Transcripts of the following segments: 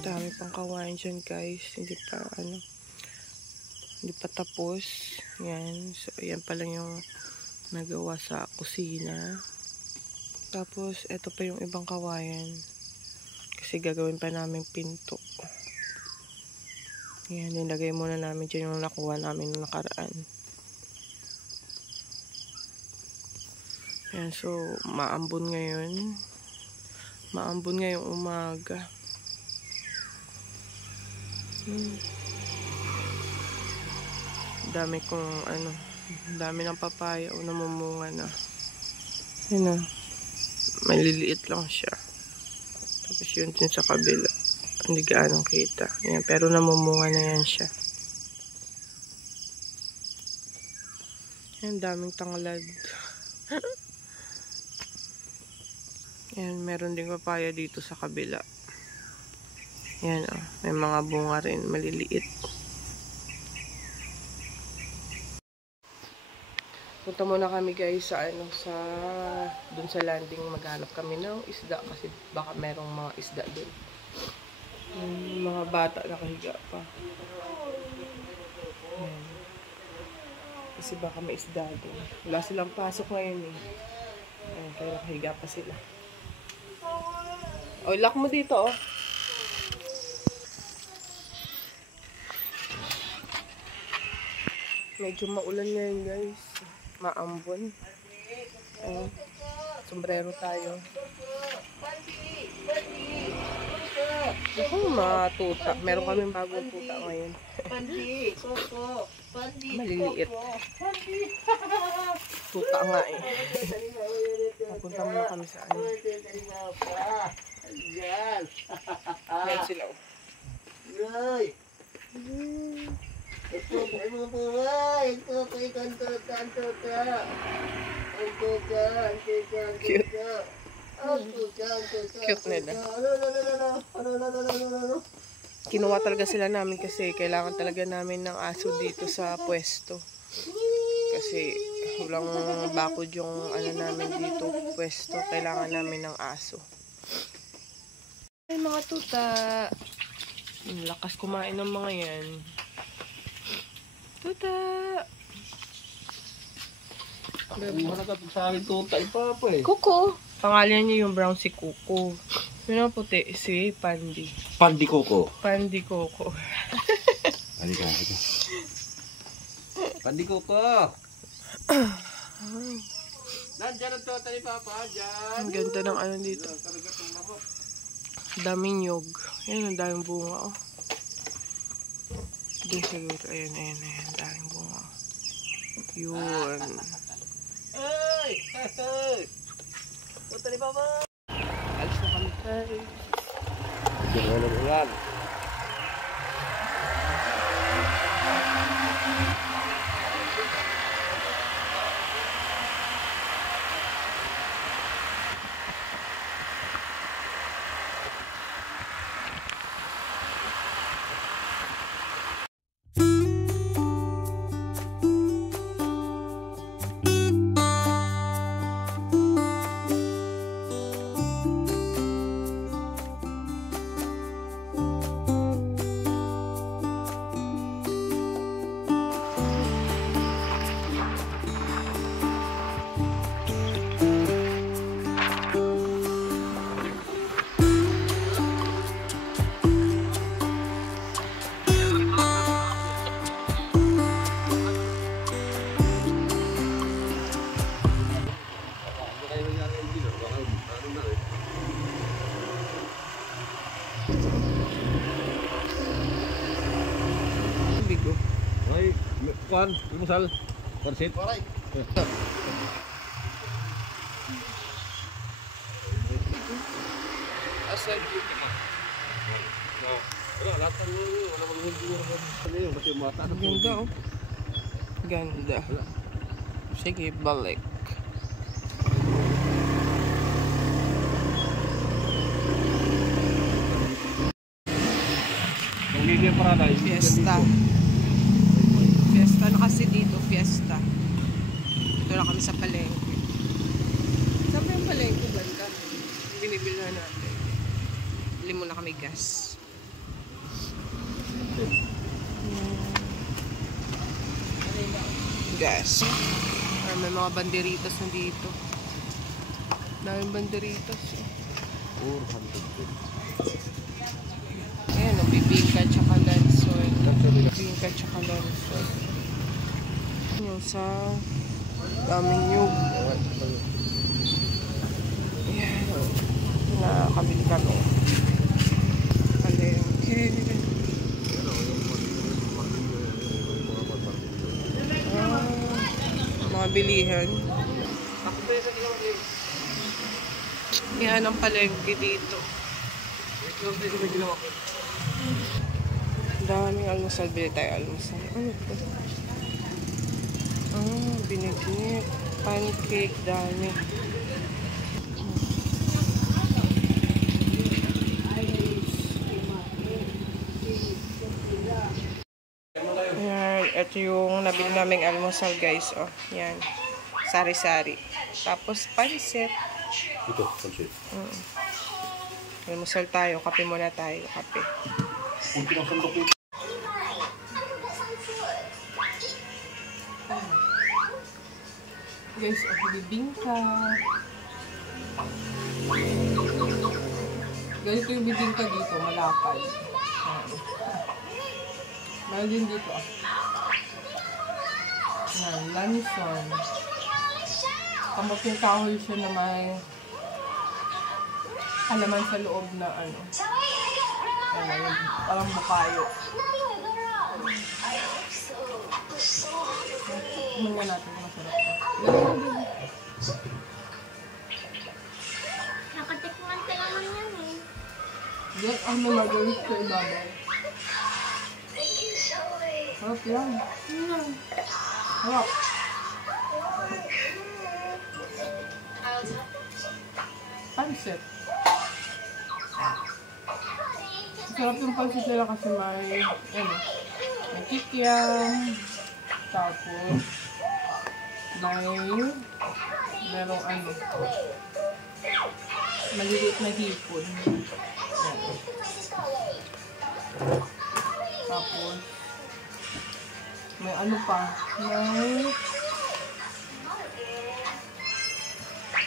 Dami pang kawain dyan guys. Hindi pa tapos. Yan. So, yan pa lang yung nagawa sa kusina. Tapos, ito pa yung ibang kawayan. Kasi gagawin pa namin pinto. Yan, nilagay muna namin dyan yung nakuha namin nung nakaraan. Yan, so, maambon ngayon. Maambon ngayong umaga. Dami dami ng papaya o namumunga na. Yan na. Maliliit lang siya. Tapos yun din sa kabila. Hindi gaanong kita. Yan, pero namumunga na yan siya. Yan, daming tanglad. Yan, meron din papaya dito sa kabila. Yan, oh. May mga bunga rin, maliliit. Punta muna kami guys sa dun sa landing, maghanap kami ng isda kasi baka merong mga isda dun. Mga bata nakahiga pa. Yan. Kasi baka may isda dun. Wala silang pasok ngayon eh. Ayan, kaya nakahiga pa sila. O, lock mo dito oh. Medyo maulan ngayon guys. Maambon. Sombrero tayo. Ito mga tuta. Meron kaming bagong tuta ngayon. Maliliit. Tuta nga eh. Napunta muna kami sa ano. Ngayon sila oh. Cute nila. Kinuha talaga sila namin kasi kailangan talaga namin ng aso dito sa pwesto. Kasi walang bakod yung namin dito pwesto. Kailangan namin ng aso. Ay mga tuta. Lakas kumain ng mga yan. Tuta! Managat sa akin tuta ipapa eh. Kuko! Pangalan niya yung brown si Kuko. Yun ang puti si Pandi. Pandi Coco. Pandi Coco. Pandi Coco. Pandi Coco. Nandiyan ang tuta ni Papa. Diyan. Ang ganda ng ano dito. Daming nyog. Ayan, ang daming bunga oh. Doon siguro. Ayan. Daming bunga. Yun. Ay! Tuta ni Papa. Alis na kami guys. Diyan na ulan. Bigo. Ay, kuan, lumusal. Korsit. Alright. Asal dito mo. Wala, lahat ng wala maghulog. Ano yun? Kasi mata na Ganda oh. Ganda. Sige, balik. Pagiging paradise. Fiesta. Fiesta na kasi dito, fiesta. Ito na kami sa palengke. Saan ba yung palengke, banda? Binibili na natin. Bili muna kami gas. gas. May mga banderitas na dito. Daming banderitas. Ayan, bibingka tsaka lansoy. Bibingka tsaka lansoy. Yung sa daming nyug. Ayan. Nakakabili kami. Palengke. Mga bilihan. Yan ang palengke dito. Daming almusal. Bili tayo almusal. Ano ito? Binignit. Pancake. Dami. Yan. Ito yung nabili naming almusal guys. Oh, yan. Sari-sari. Tapos pancit. Ito, pancit. Almusal tayo. Kape muna tayo. Kape. Kunti ng sandok yun. Guys, bibingka. Ganito yung bibingka dito. Malapad. Meron din dito. Yan. Lanson. Kamuting kahoy siya na may halaman sa loob na ano. Ayan, parang bukayo. Tingnan natin kung masarap ito. Nakatikman ka naman yan eh. Diyan ang nalagalit sa ibabaw. Harap yan. Harap. Pancit. Sarap yung pancit nila kasi may may kikiam, tapos merong maliliit na hipon. Yan. Tapos may ano pa,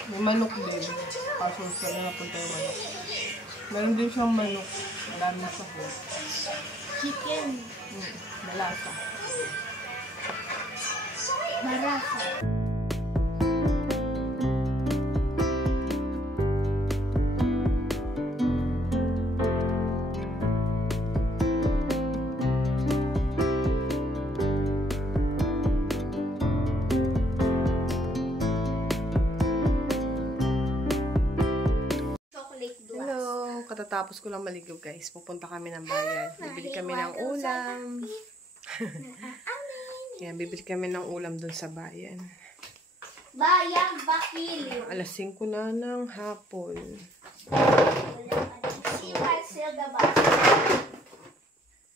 may manok din. Kaso saan na napunta yung manok. Meron din siyang manok. Marami na sa food. Chicken. Malasa. Marasa. Hello! Katatapos ko lang maligaw guys. Pupunta kami ng bayan. Bibili kami ng ulam. Yan, bibili kami ng ulam dun sa bayan. Bayang bakil. Alas 5 na ng hapon.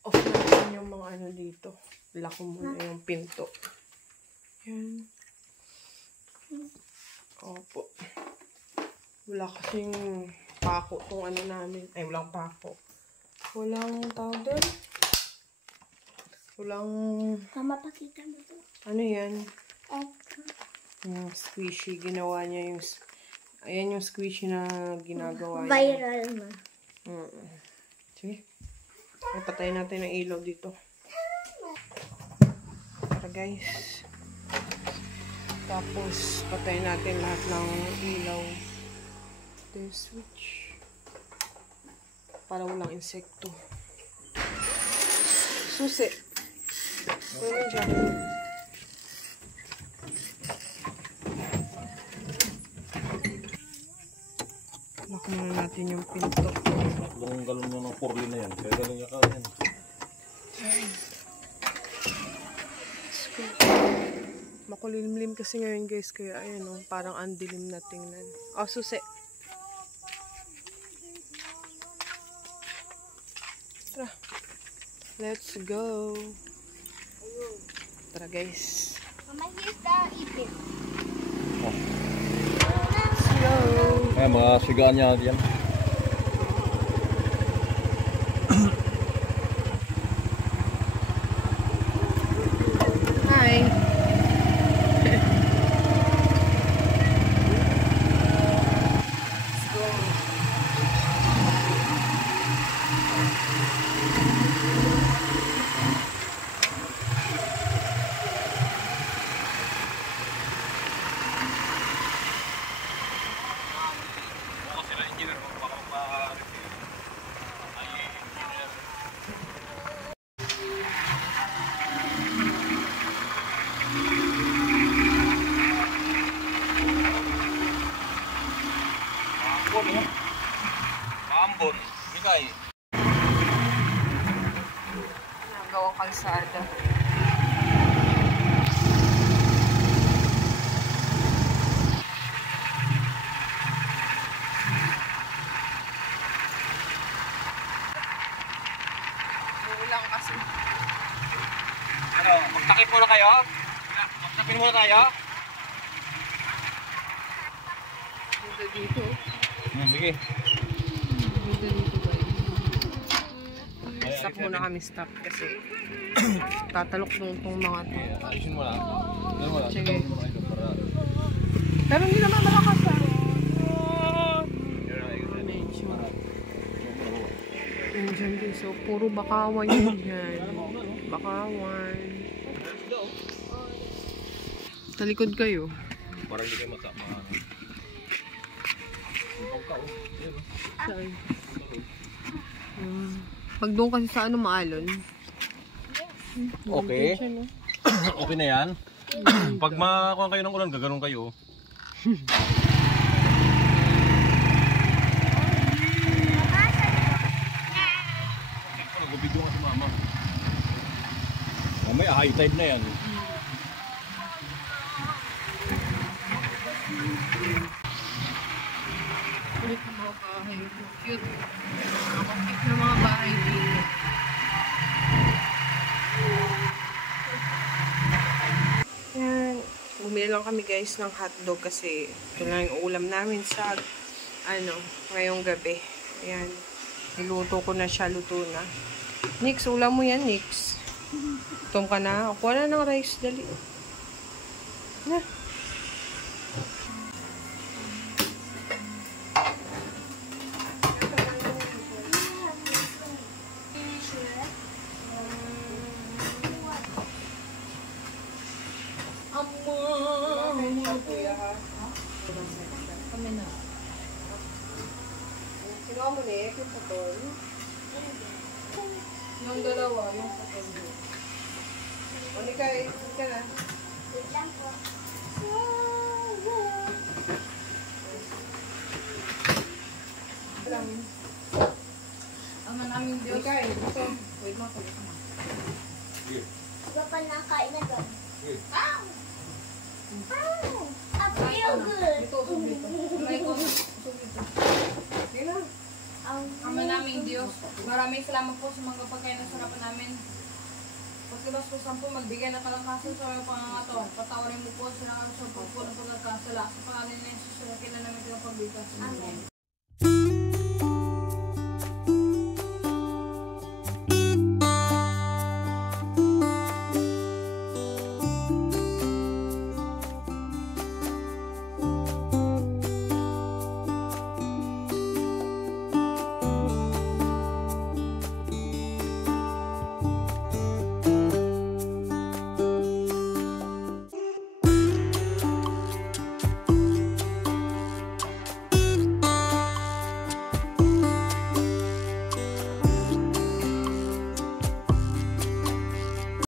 Off natin yung mga ano dito. Lock ko muna yung pinto. Yan. Opo. Wala kasing pako tong ano namin. Ay, walang pako. Walang tawag doon. Walang... Mapakita mo to. Ano yan? Yung squishy. Ginawa niya yung... Ayan yung squishy na ginagawa niya. Viral na. Sige. Ay, patayin natin ang ilaw dito. Tara guys. Tapos, patayin natin lahat ng ilaw. Ito yung switch. Para walang insekto. Susi. Pwede dyan. Lock muna natin yung pinto. Tatlong galon nyo ng porli na yan. Kaya galon niya ka yan. Makulimlim kasi ngayon guys. Kaya ayan o. Parang andilim na tingnan. Oh, susi. Tara. Let's go. Tara guys. Mama, here's the ipit. Let's go. Ayan, mga sigaan niya yan. Hi. Ambon, ha? Ambon. Mikay. Nagawang kalsada. Ulang kasi. Ano, magtakip muna kayo? Magtakip muna tayo? Dito. Sige. Dito guys. Stop muna kami, stop kasi tatalok nung itong mga to. Ayusin mo lang. Ayusin mo lang. Sige. Para... Pero hindi naman malakas ah. Medyo. Yun dyan din. So, puro bakawan yun dyan. Bakawan. Sa likod kayo. Parang hindi kayo masama. Saan? Pag doon kasi sa ano maalon. Okay. Okay na yan. Pag makakuha kayo ng ulan, gaganon kayo. Nag-video nga si mama. Mamaya high tide na yan. Ulit ang mga bahay. Cute. Ang cute na mga bahay dito. Yan. Bumili lang kami guys ng hotdog kasi ito lang yung ulam namin sa ngayong gabi. Ayan. Niluto ko na siya. Luto na. Nix, ulam mo yan, Nix. Gutom ka na. Kuha na ng rice. Dali. Na. Kami na. Kinuha mo Nick, yung putol. Yung dalawa, yung putol. O Nika, ikot ka na. Wait lang po. Ama namin Diyos. Nika, ito. Wait mo ako. Iba pa nakain na doon. Ah! I feel good. Ito, sumito. Try ko. Sumito. Sige na. Ama naming Diyos, maraming salamat po sa mga pagkain na sarapan namin. Pagkabasbasan po, magbigay ng kalakasan sa mga pangangatawan. Patawarin mo po sila sa pagpunan pagkakasala. Sa pangalan ni Jesus, kailan namin ito pagbigkas. Amen.